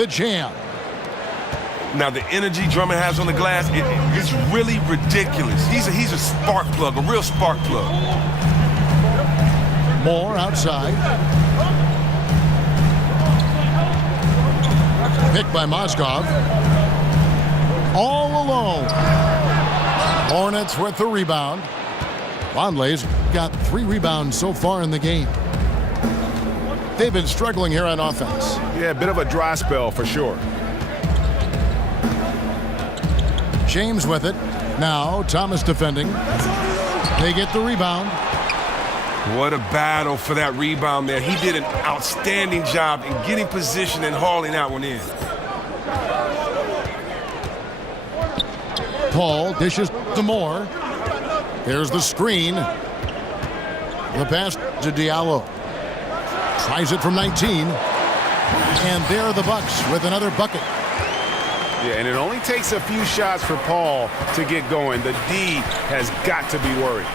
the jam. Now, the energy Drummond has on the glass, it's really ridiculous. He's a spark plug, a real spark plug. Moore outside. Picked by Mozgov. All alone. Hornets with the rebound. Vonleh's got 3 rebounds so far in the game. They've been struggling here on offense. Yeah, a bit of a dry spell for sure. James with it. Now Thomas defending. They get the rebound. What a battle for that rebound there. He did an outstanding job in getting position and hauling that one in. Paul dishes to Moore. There's the screen. The pass to Diallo. Tries it from 19. And there are the Bucks with another bucket. Yeah, and it only takes a few shots for Paul to get going. The D has got to be worried.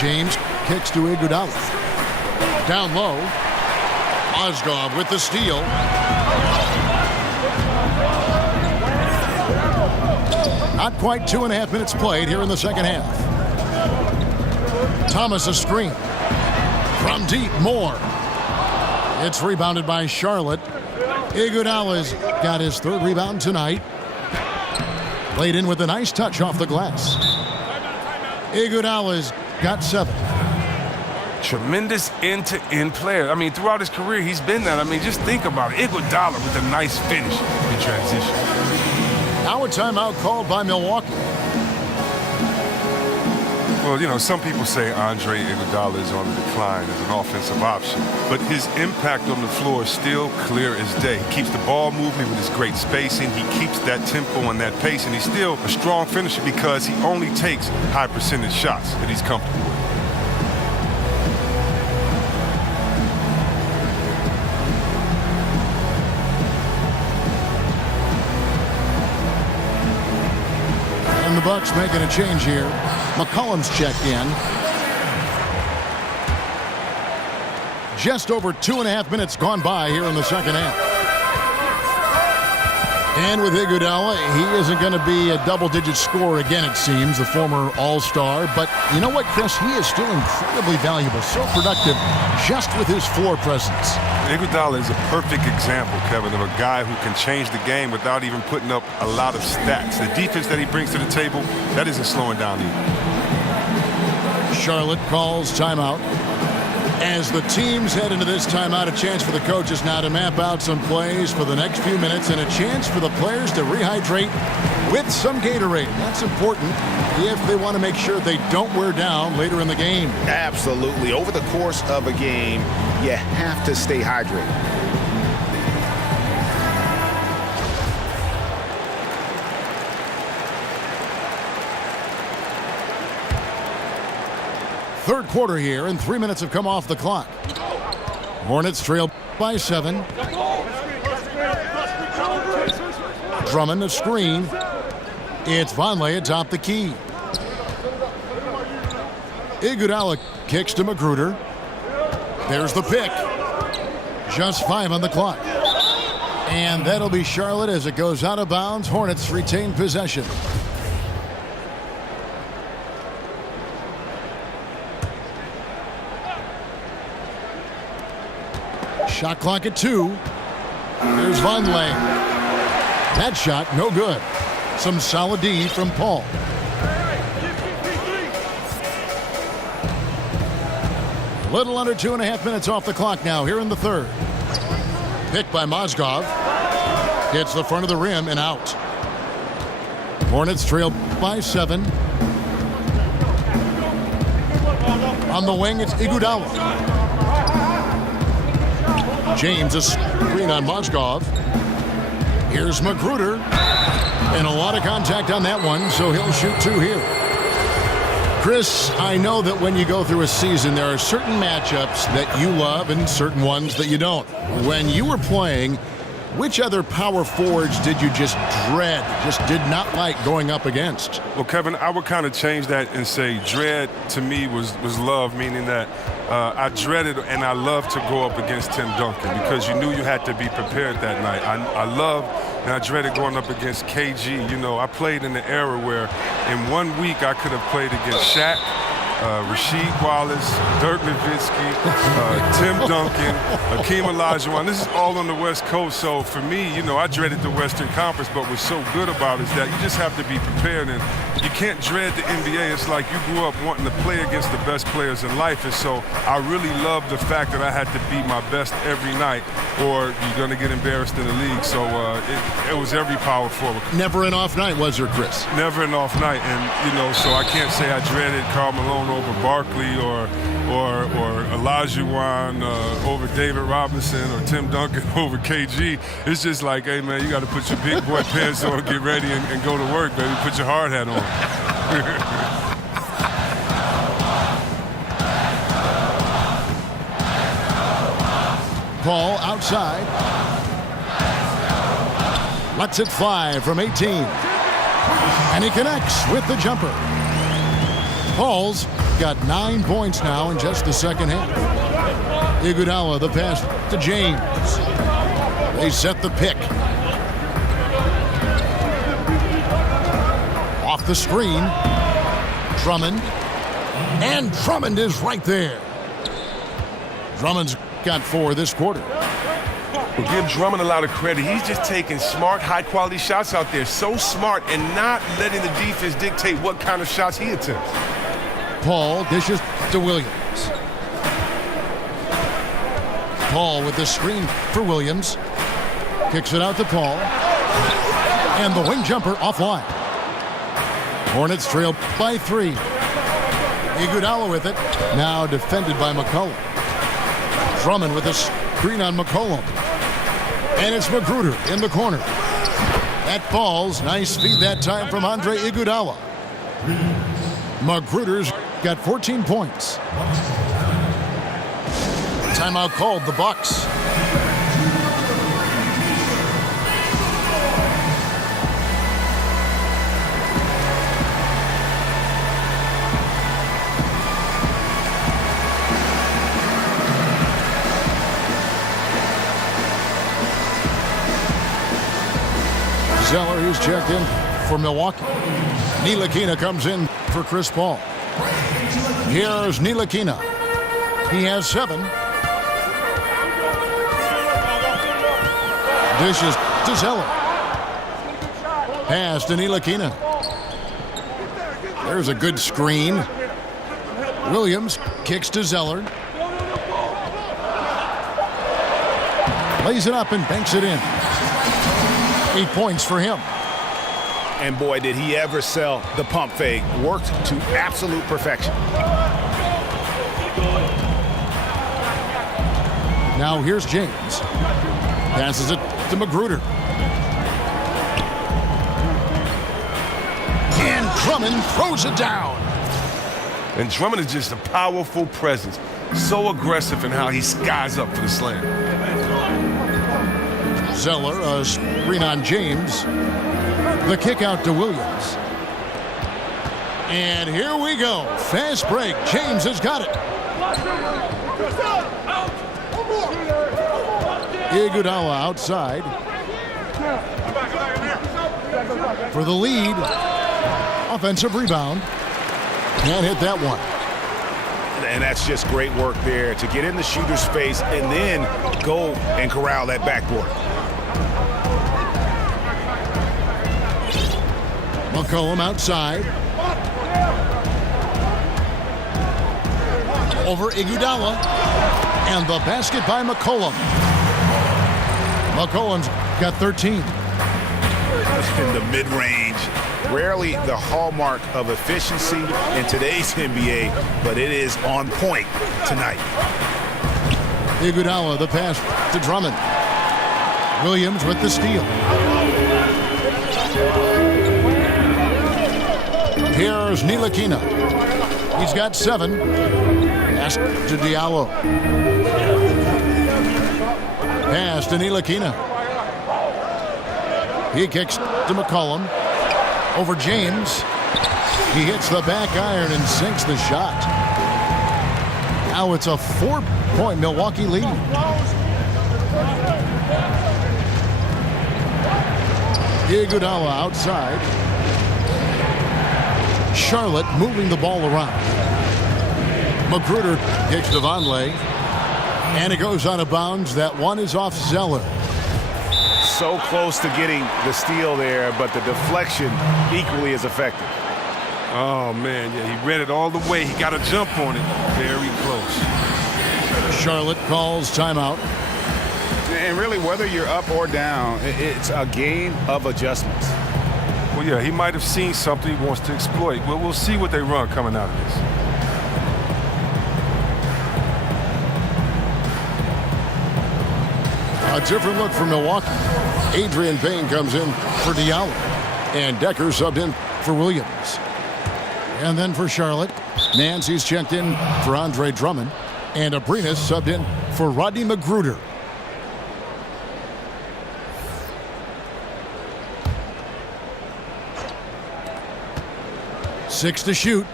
James kicks to Iguodala. Down low. Mozgov with the steal. Not quite 2.5 minutes played here in the second half. Thomas a screen. From deep, Moore. It's rebounded by Charlotte. Iguodala's got his 3rd rebound tonight. Played in with a nice touch off the glass. Iguodala's got 7. Tremendous end-to-end player. I mean, throughout his career, he's been that. I mean, just think about it. Iguodala with a nice finish in transition. Now a timeout called by Milwaukee. Well, you know, some people say Andre Iguodala is on the decline as an offensive option, but his impact on the floor is still clear as day. He keeps the ball moving with his great spacing. He keeps that tempo and that pace, and he's still a strong finisher because he only takes high percentage shots that he's comfortable with. And the Bucks making a change here. McCollum's checked in. Just over 2.5 minutes gone by here in the second half. And with Iguodala, he isn't going to be a double-digit scorer again, it seems, the former All-Star. But you know what, Chris? He is still incredibly valuable, so productive just with his floor presence. Iguodala is a perfect example, Kevin, of a guy who can change the game without even putting up a lot of stats. The defense that he brings to the table, that isn't slowing down either. Charlotte calls timeout. As the teams head into this timeout, a chance for the coaches now to map out some plays for the next few minutes and a chance for the players to rehydrate with some Gatorade. That's important if they want to make sure they don't wear down later in the game. Absolutely. Over the course of a game, you have to stay hydrated. Third quarter here, and 3 minutes have come off the clock. Hornets trail by 7. Drummond a screen. It's Vonleh atop the key. Iguodala kicks to Magruder. There's the pick. Just 5 on the clock. And that'll be Charlotte as it goes out of bounds. Hornets retain possession. Shot clock at 2. There's Vonleh. That shot, no good. Some solid D from Paul. A little under 2.5 minutes off the clock now here in the third. Picked by Mozgov. Hits the front of the rim and out. Hornets trail by 7. On the wing, it's Iguodala. James a screen on Mozgov. Here's Magruder. And a lot of contact on that one, so he'll shoot 2 here. Chris, I know that when you go through a season, there are certain matchups that you love and certain ones that you don't. When you were playing, Which other power forwards did you just dread, just did not like going up against? Well, Kevin, I would kind of change that and say dread to me was love, meaning that I dreaded and I loved to go up against Tim Duncan because you knew you had to be prepared that night. I loved and I dreaded going up against KG. You know, I played in the era where in 1 week I could have played against Shaq, Rasheed Wallace, Dirk Nowitzki, Tim Duncan, Hakeem Olajuwon. This is all on the West Coast. So for me, you know, I dreaded the Western Conference, but what's so good about it is that you just have to be prepared, and you can't dread the NBA. It's like you grew up wanting to play against the best players in life, and so I really love the fact that I had to be my best every night, or you're going to get embarrassed in the league. So it was every power forward. Never an off night, was there, Chris? Never an off night, and you know, so I can't say I dreaded Karl Malone over Barkley or Olajuwon over David Robinson or Tim Duncan over KG. It's just like, hey man, you got to put your big boy pants on, get ready, and go to work, baby. Put your hard hat on. Paul outside. Lets it fly from 18. And he connects with the jumper. Paul's got 9 points now in just the second half. Iguodala, the pass to James. They set the pick. Off the screen. Drummond. And Drummond is right there. Drummond's got 4 this quarter. We'll give Drummond a lot of credit. He's just taking smart, high-quality shots out there. So smart and not letting the defense dictate what kind of shots he attempts. Paul dishes to Williams. Paul with the screen for Williams. Kicks it out to Paul. And the wing jumper offline. Hornets trail by 3. Iguodala with it. Now defended by McCollum. Drummond with a screen on McCollum. And it's Magruder in the corner. That falls. Nice feed that time from Andre Iguodala. Magruder's got 14 points. Timeout called, the Bucks. Zeller, who's checked in for Milwaukee. Ntilikina comes in for Chris Paul. Here's Ntilikina. He has 7. Dishes to Zeller. Pass to Ntilikina. There's a good screen. Williams kicks to Zeller. Lays it up and banks it in. 8 points for him. And boy, did he ever sell the pump fake. Worked to absolute perfection. Now here's James. Passes it to Magruder. And Drummond throws it down. And Drummond is just a powerful presence. So aggressive in how he skies up for the slam. Zeller, a screen on James. The kick out to Williams. And here we go. Fast break. James has got it. Iguodala outside. For the lead. Offensive rebound. Can't hit that one. And that's just great work there to get in the shooter's face and then go and corral that backboard. McCollum outside. Over Iguodala. And the basket by McCollum. McCollum's got 13. In the mid-range. Rarely the hallmark of efficiency in today's NBA, but it is on point tonight. Iguodala, the pass to Drummond. Williams with the steal. Here's Ntilikina. He's got 7. Pass to Diallo. Pass to Ntilikina. He kicks to McCollum. Over James. He hits the back iron and sinks the shot. Now it's a 4-point Milwaukee lead. Iguodala outside. Charlotte moving the ball around. Magruder kicks to Vonleh. And it goes out of bounds. That one is off Zeller. So close to getting the steal there, but the deflection equally as effective. Oh, man, yeah, he read it all the way. He got a jump on it. Very close. Charlotte calls timeout. And really, whether you're up or down, it's a game of adjustments. Well, yeah, he might have seen something he wants to exploit. Well, we'll see what they run coming out of this. A different look for Milwaukee. Adrian Payne comes in for Diallo. And Decker subbed in for Williams. And then for Charlotte, Nancy's checked in for Andre Drummond. And Abrinas subbed in for Rodney Magruder. Six to shoot.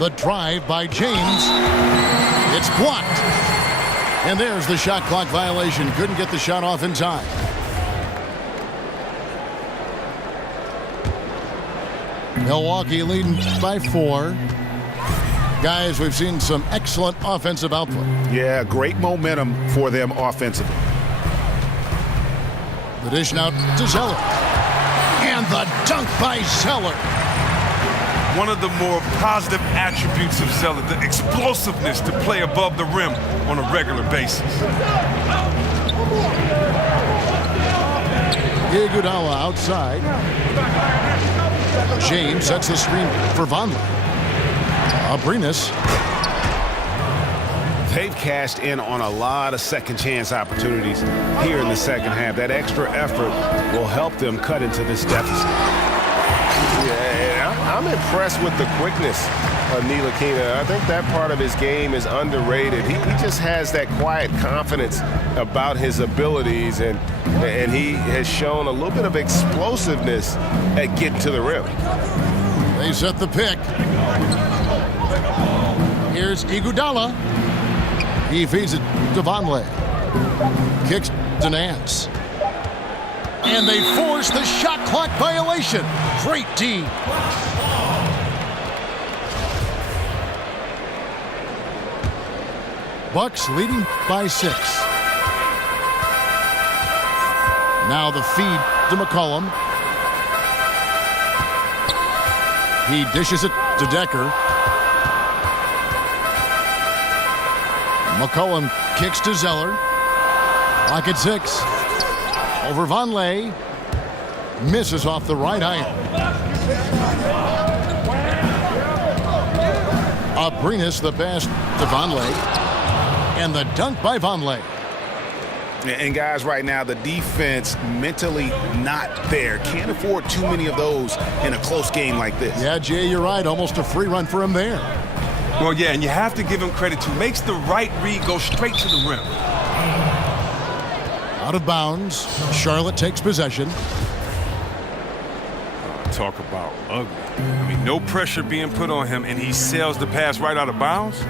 The drive by James. It's blocked. And there's the shot clock violation. Couldn't get the shot off in time. Milwaukee leading by 4. Guys, we've seen some excellent offensive output. Yeah, great momentum for them offensively. The dish now to Zeller. And the dunk by Zeller. One of the more positive attributes of Zeller, the explosiveness to play above the rim on a regular basis. Iguodala outside. James sets the screen for Vonleh. Abrinas. They've cashed in on a lot of second chance opportunities here in the second half. That extra effort will help them cut into this deficit. Yeah, I'm impressed with the quickness of Ntilikina. I think that part of his game is underrated. He just has that quiet confidence about his abilities, and he has shown a little bit of explosiveness at getting to the rim. They set the pick. Here's Iguodala. He feeds it to Vonleh. Kicks to Nance. And they force the shot clock violation. Great D. Bucks leading by 6. Now the feed to McCollum. He dishes it to Decker. McCollum kicks to Zeller. Clock at 6. Over Vonleh. Misses off the right iron. Abrinas the pass to Vonleh. And the dunk by Vonleh. And guys, right now, the defense mentally not there. Can't afford too many of those in a close game like this. Yeah, Jay, you're right. Almost a free run for him there. Well, yeah, and you have to give him credit too. Makes the right read, go straight to the rim. Out of bounds. Charlotte takes possession. Talk about ugly. I mean, no pressure being put on him, and he sails the pass right out of bounds.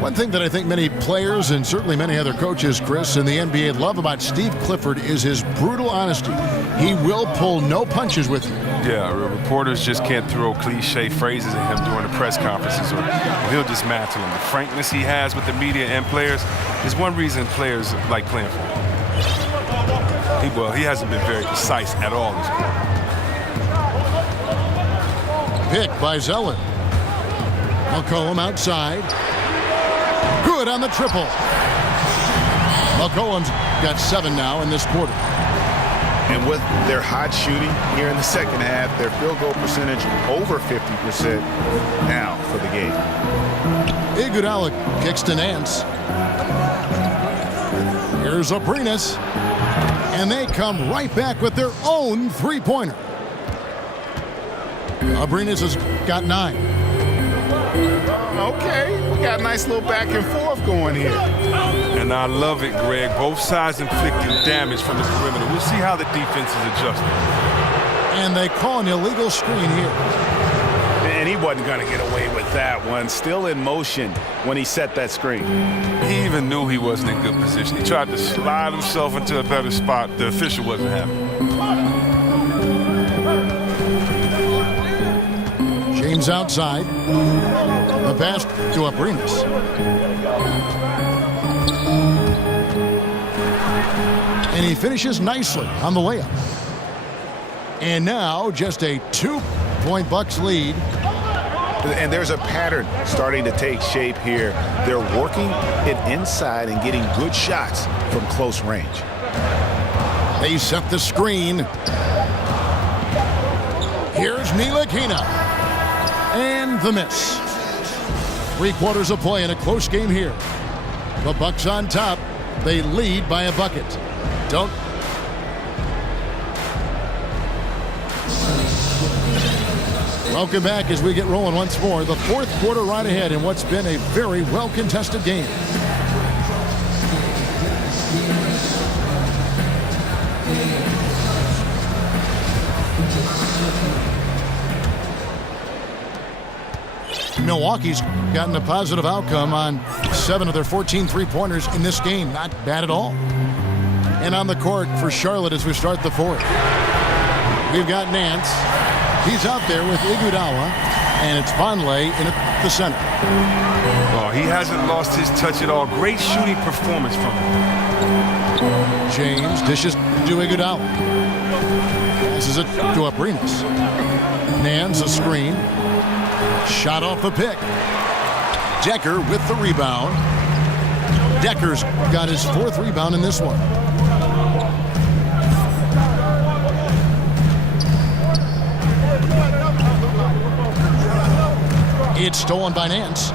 One thing that I think many players and certainly many other coaches, Chris, in the NBA love about Steve Clifford is his brutal honesty. He will pull no punches with you. Yeah, reporters just can't throw cliche phrases at him during the press conferences, or he'll dismantle him. The frankness he has with the media and players is one reason players like playing for him. He hasn't been very precise at all this quarter. Pick by Zeller. McCollum outside. Good on the triple. McCollum's got 7 now in this quarter. And with their hot shooting here in the second half, their field goal percentage over 50% now for the game. Iguodala kicks to Nance. Here's Abrinas. And they come right back with their own three-pointer. Abrinas has got 9. Okay, we got a nice little back and forth going here. And I love it, Greg. Both sides inflicting damage from the perimeter. We'll see how the defense is adjusting. And they call an illegal screen here. And he wasn't going to get away with that one. Still in motion when he set that screen. He even knew he wasn't in good position. He tried to slide himself into a better spot. The official wasn't happy. James outside. The pass to Abrinas. And he finishes nicely on the layup. And now just a 2-point Bucks lead. And there's a pattern starting to take shape here. They're working it inside and getting good shots from close range. They set the screen. Here's Ntilikina. And the miss. 3 quarters of play in a close game here. The Bucks on top. They lead by a bucket. Don't. Welcome back as we get rolling once more. The fourth quarter right ahead in what's been a very well-contested game. Milwaukee's gotten a positive outcome on 7 of their 14 three-pointers in this game. Not bad at all. And on the court for Charlotte as we start the fourth. We've got Nance. He's out there with Iguodala, and it's Vonleh in at the center. Oh, he hasn't lost his touch at all. Great shooting performance from him. James dishes to Iguodala. Passes it to Abrinas. Nance a screen. Shot off the pick. Decker with the rebound. Decker's got his 4th rebound in this one. It's stolen by Nance.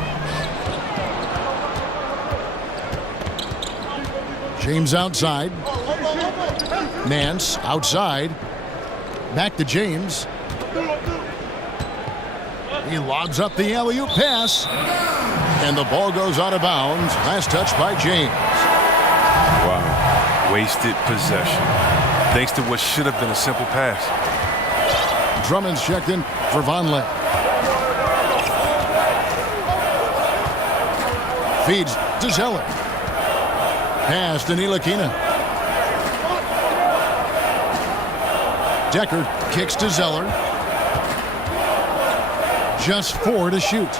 James outside. Nance outside. Back to James. He lobs up the alley-oop pass. And the ball goes out of bounds. Last touch by James. Wow. Wasted possession. Thanks to what should have been a simple pass. Drummond's checked in for Vonleh. Feeds to Zeller. Pass to Ntilikina. Decker kicks to Zeller. Just 4 to shoot.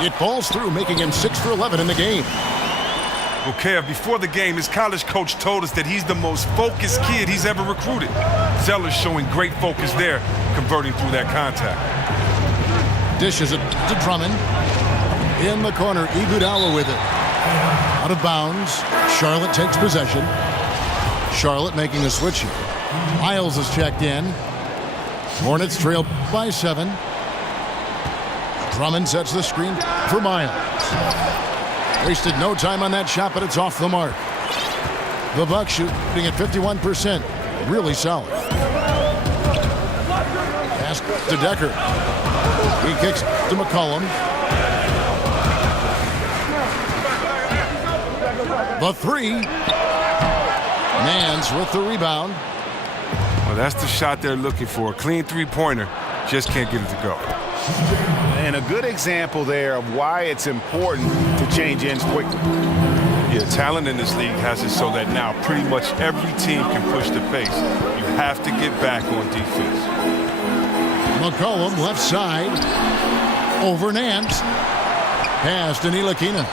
It falls through, making him 6 for 11 in the game. Well, Kev, before the game, his college coach told us that he's the most focused kid he's ever recruited. Zeller's showing great focus there, converting through that contact. Dishes it to Drummond. In the corner, Iguodala with it. Out of bounds. Charlotte takes possession. Charlotte making a switch here. Miles is checked in. Hornets trail by 7. Drummond sets the screen for Miles. Wasted no time on that shot, but it's off the mark. The Bucks shooting at 51%. Really solid. Pass to Decker. He kicks to McCollum. The 3. Nance with the rebound. Well, that's the shot they're looking for. A clean 3-pointer. Just can't get it to go. And a good example there of why it's important to change ends quickly. Yeah, talent in this league has it so that now pretty much every team can push the pace. You have to get back on defense. McCollum left side. Over Nance. Pass to Ntilikina.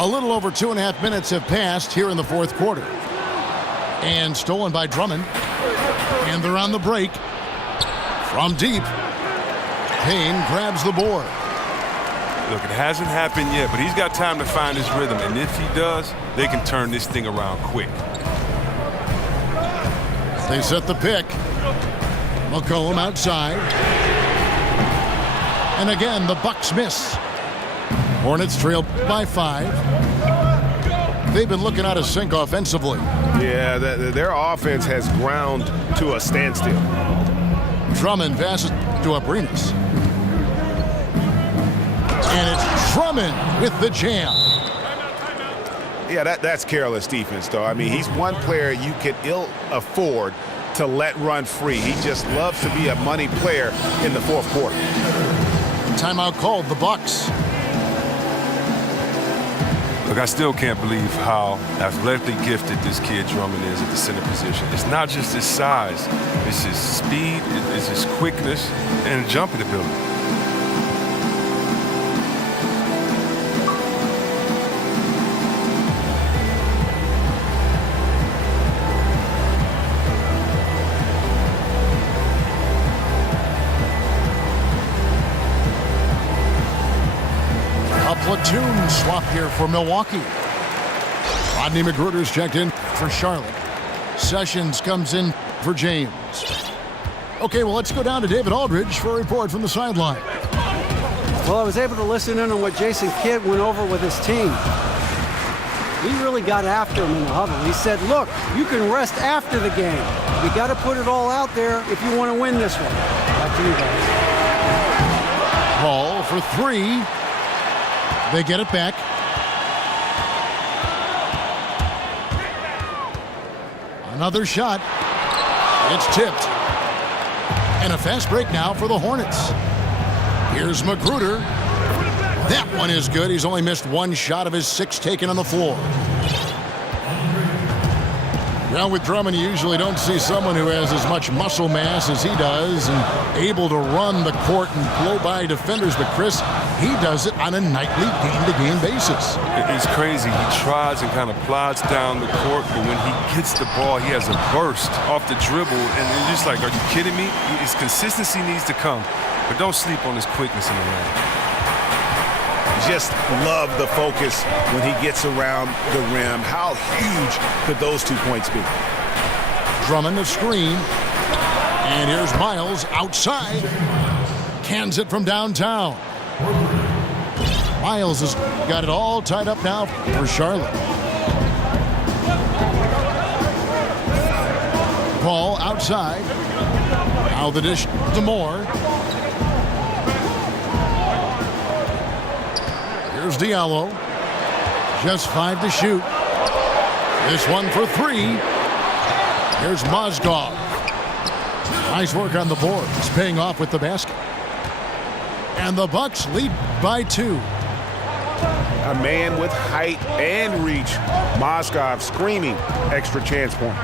A little over 2.5 minutes have passed here in the fourth quarter. And stolen by Drummond. And they're on the break. From deep. Payne grabs the board. Look, it hasn't happened yet, but he's got time to find his rhythm. And if he does, they can turn this thing around quick. They set the pick. McCollum outside. And again, the Bucks miss. Hornets trail by 5. They've been looking out of sync offensively. Yeah, their offense has ground to a standstill. Drummond passes to Abrinas. And it's Drummond with the jam. Yeah, that's careless defense, though. I mean, he's one player you can ill afford to let run free. He just loves to be a money player in the fourth quarter. Timeout called, the Bucks. Look, I still can't believe how athletically gifted this kid Drummond is at the center position. It's not just his size. It's his speed, it's his quickness, and jumping ability. Platoon swap here for Milwaukee. Rodney McGruder's checked in for Charlotte. Sessions comes in for James. Okay, well, let's go down to David Aldridge for a report from the sideline. Well, I was able to listen in on what Jason Kidd went over with his team. He really got after him in the huddle. He said, look, you can rest after the game. You got to put it all out there if you want to win this one. Back to you guys. Ball for three. They get it back. Another shot. It's tipped. And a fast break now for the Hornets. Here's Magruder. That one is good. He's only missed one shot of his 6 taken on the floor. Now with Drummond, you usually don't see someone who has as much muscle mass as he does and able to run the court and blow by defenders. But Chris, he does it on a nightly game-to-game basis. It's crazy. He tries and kind of plods down the court, but when he gets the ball, he has a burst off the dribble. And it's just like, are you kidding me? His consistency needs to come, but don't sleep on his quickness in the lane. Just love the focus when he gets around the rim. How huge could those 2 points be? Drummond the screen. And here's Miles outside. Cans it from downtown. Miles has got it all tied up now for Charlotte. Ball outside. Now the dish to Moore. Here's Diallo. Just 5 to shoot. This one for 3. Here's Mozgov. Nice work on the board. It's paying off with the basket. And the Bucks lead by 2. A man with height and reach. Mozgov screaming extra chance point.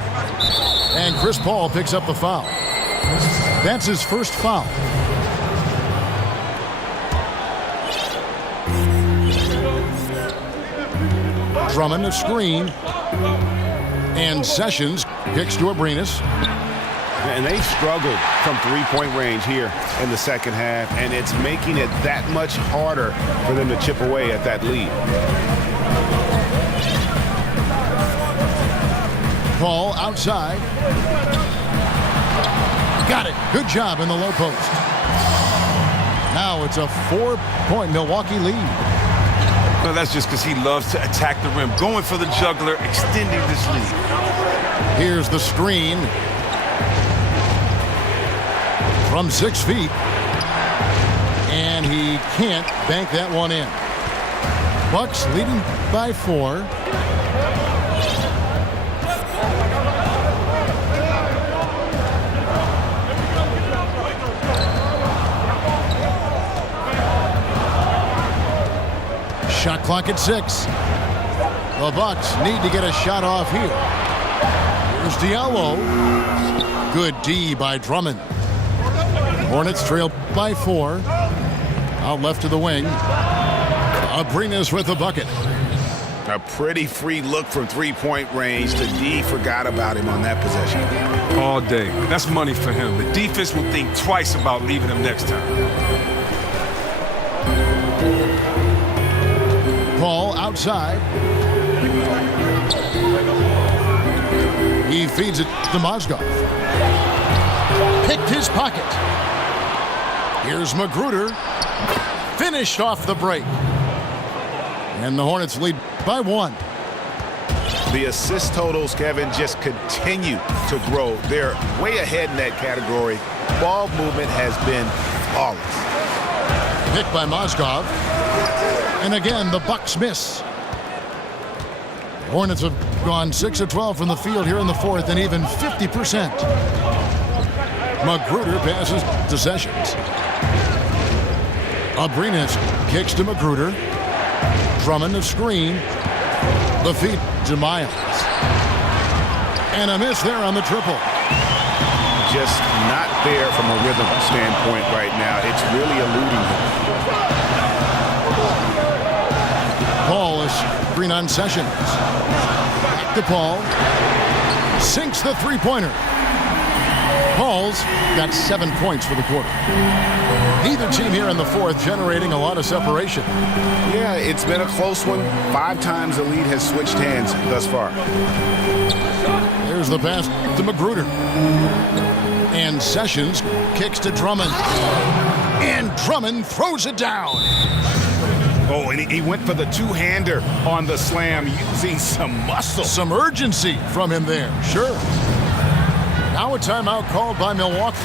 And Chris Paul picks up the foul. That's his first foul. Drummond a screen. And Sessions kicks to Abrinas. And they struggled from three-point range here in the second half, and it's making it that much harder for them to chip away at that lead. Ball outside. Got it. Good job in the low post. Now it's a 4-point Milwaukee lead. Well, that's just because he loves to attack the rim, going for the juggler, extending this lead. Here's the screen. From 6 feet. And he can't bank that one in. Bucks leading by 4. Shot clock at 6. The Bucks need to get a shot off here. Here's Diallo. Good D by Drummond. Hornets trail by 4. Out left to the wing. Abrinas with the bucket. A pretty free look from three-point range. The D forgot about him on that possession. All day. That's money for him. The defense will think twice about leaving him next time. Ball outside. He feeds it to Mozgov. Picked his pocket. Here's Magruder. Finished off the break. And the Hornets lead by 1. The assist totals, Kevin, just continue to grow. They're way ahead in that category Ball movement has been flawless. Picked by Mozgov. And again, the Bucks miss. Hornets have gone 6 of 12 from the field here in the fourth, and even 50%. Magruder passes to Sessions. Abrines kicks to Magruder. Drummond the screen. The feed to Miles. And a miss there on the triple. Just not there from a rhythm standpoint right now. It's really eluding him. Paul is screen on Sessions. Back to Paul. Sinks the three-pointer. Paul's got 7 points for the quarter. Neither team here in the fourth generating a lot of separation. Yeah, it's been a close one. 5 times the lead has switched hands thus far. There's the pass to Magruder. And Sessions kicks to Drummond. And Drummond throws it down. Oh, and he went for the two-hander on the slam, using some muscle. Some urgency from him there, sure. Now a timeout called by Milwaukee.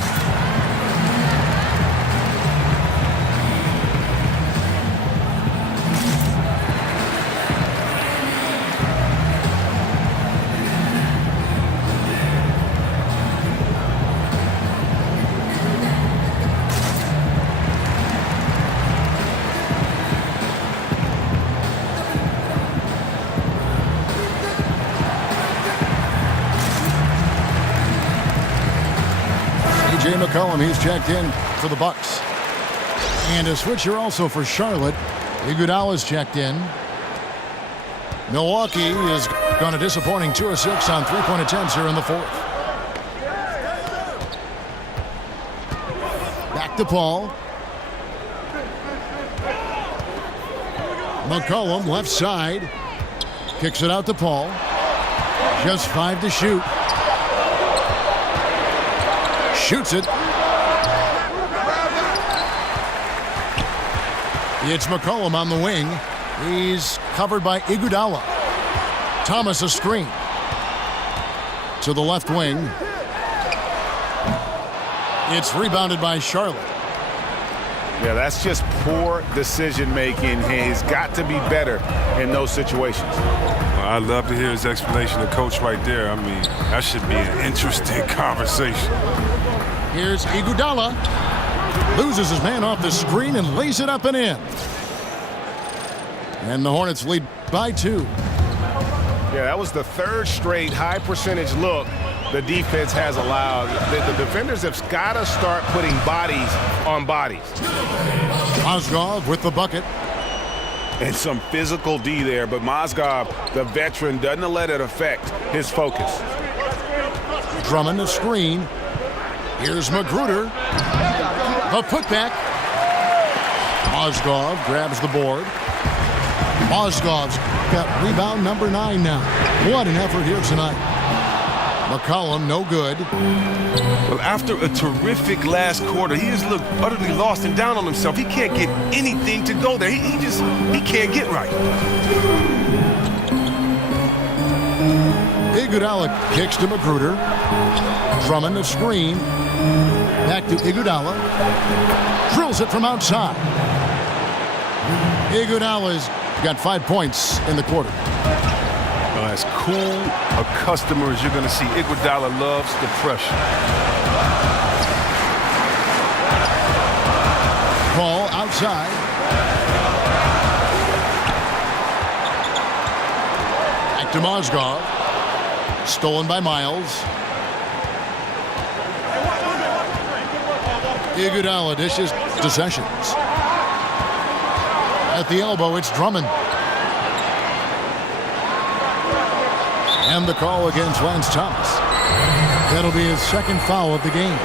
McCollum, he's checked in for the Bucks. And a switcher also for Charlotte. Iguodala's checked in. Milwaukee has gone a disappointing 2 of 6 on three-point attempts here in the fourth. Back to Paul. McCollum left side. Kicks it out to Paul. Just 5 to shoot. Shoots it. It's McCollum on the wing. He's covered by Iguodala. Thomas a screen. To the left wing. It's rebounded by Charlotte. Yeah, that's just poor decision-making. He's got to be better in those situations. Well, I'd love to hear his explanation of coach right there. I mean, that should be an interesting conversation. Here's Iguodala. Loses his man off the screen and lays it up and in. And the Hornets lead by 2. Yeah, that was the 3rd straight high-percentage look the defense has allowed. The defenders have got to start putting bodies on bodies. Mozgov with the bucket. And some physical D there, but Mozgov, the veteran, doesn't let it affect his focus. Drummond the screen. Here's Magruder. A putback. Mozgov grabs the board. Mozgov's got rebound number 9 now. What an effort here tonight. McCollum, no good. Well, after a terrific last quarter, he has looked utterly lost and down on himself. He can't get anything to go there. He can't get right. Iguodala kicks to Magruder. Drummond the screen. Back to Iguodala. Drills it from outside. Iguodala's got 5 points in the quarter. As cool a customer as you're going to see, Iguodala loves the pressure. Ball outside. Back to Mozgov. Stolen by Miles. Iguodala dishes to Sessions. At the elbow, it's Drummond. And the call against Lance Thomas. That'll be his 2nd foul of the game.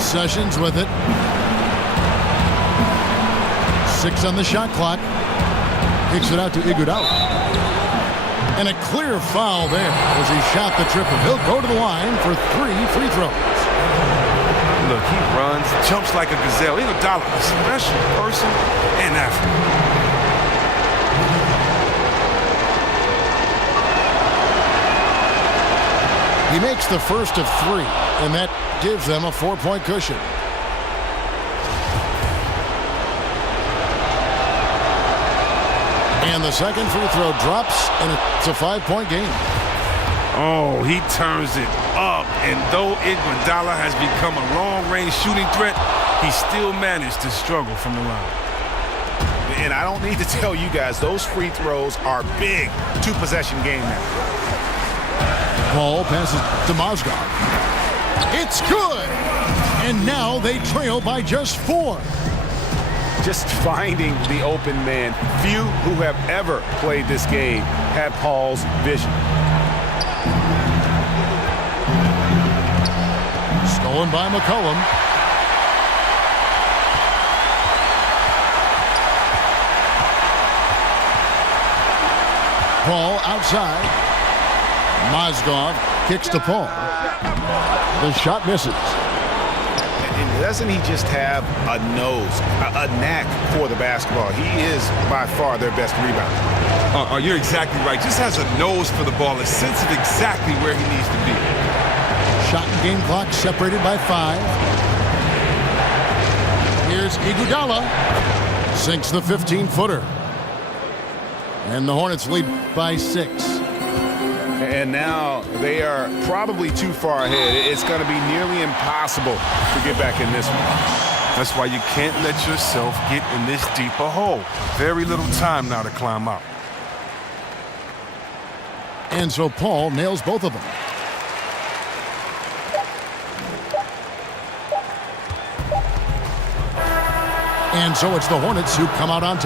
Sessions with it. 6 on the shot clock. Kicks it out to Iguodala. And a clear foul there as he shot the triple. He'll go to the line for 3 free throws. Look, he runs, jumps like a gazelle. Iguodala, a special person and athlete. He makes the first of 3, and that gives them a 4-point cushion. And the second free throw drops, and it's a 5-point game. Oh, he turns it up, and though Iguodala has become a long-range shooting threat, he still managed to struggle from the line. And I don't need to tell you guys, those free throws are big. 2-possession game now. Paul passes to Mozgov. It's good! And now they trail by just 4. Just finding the open man. Few who have ever played this game have Paul's vision. Stolen by McCollum. Paul outside. Mozgov kicks to Paul. The shot misses. And doesn't he just have a nose, a knack for the basketball? He is by far their best rebounder. You're exactly right. Just has a nose for the ball, a sense of exactly where he needs to be. Shot and game clock separated by 5. Here's Iguodala. Sinks the 15-footer. And the Hornets lead by 6. And now they are probably too far ahead. It's going to be nearly impossible to get back in this one. That's why you can't let yourself get in this deep a hole. Very little time now to climb out. And so Paul nails both of them. And so it's the Hornets who come out on top.